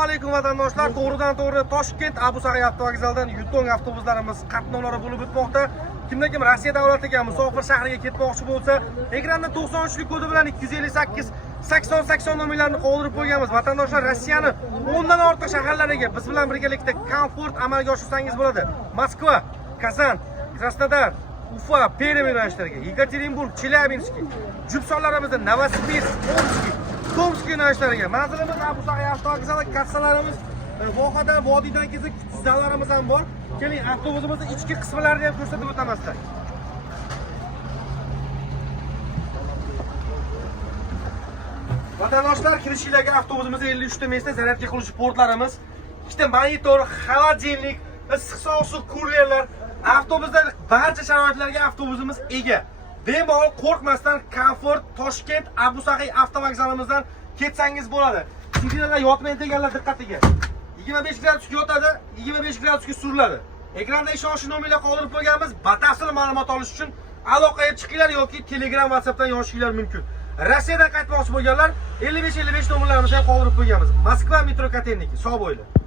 Assalomu alaykum vatandoshlar. To'g'ridan to'g'ri Toshkent Abu Sa'iy avtovokzalidan Yutong avtobuslarimiz qatnovlari bo'lib o'tmoqda. Kimda kim Rossiya davlatiga musofir shahriga ketmoqchi bo'lsa, ekranda 93lik kodi bilan 258 80 nomerlarni qoldirib qo'yganmiz. Vatandoshlar, Rossiyani 10 dan ortiq shaharlariga biz bilan birgalikda komfort amalga oshirsangiz bo'ladi. Moskva, Kazan, Krasnodar, Ufa, Perm yo'nalishlariga, Yekaterinburg, Chelyabinsk, Jubsonlarimizda Novosibirsk, Tomsk yo'nalishlariga. Manzilimiz Abu Sa'iy avtovokzali, kassalarimiz vohadan, vodiydan kelsa zallarimiz ham bor. Keling, avtobusimizni ichki qismlarini ham ko'rsatib o'tamizlar. Vatandoshlar, kirishlarga avtobusimizda 53 ta mesta zaryadka qiluvchi portlarimiz, ikkita monitor, xolodilnik, issiq sovuq kurlerlar, avtobusda barcha sharoitlarga avtobusimiz ega. Bemalol qo'rqmasdan komfort Toshkent Abu Sa'iy avtovokzalimizdan ketsangiz bo'ladi. Signallar yotmaydi deganlar diqqatiga. 25 gradusga yotadi, 25 gradusga suriladi. Ekranda ishonchli nomerlar qoldirib qo'yganmiz. Batafsil ma'lumot olish uchun aloqaga chiqinglar yoki Telegram, WhatsAppdan yozishinglar mumkin. Rossiyadan qaytmoqchi bo'lganlar 55 nomerlarimizni ham qoldirib qo'yganmiz. Moskva metro Katerniki, sog' bo'linglar.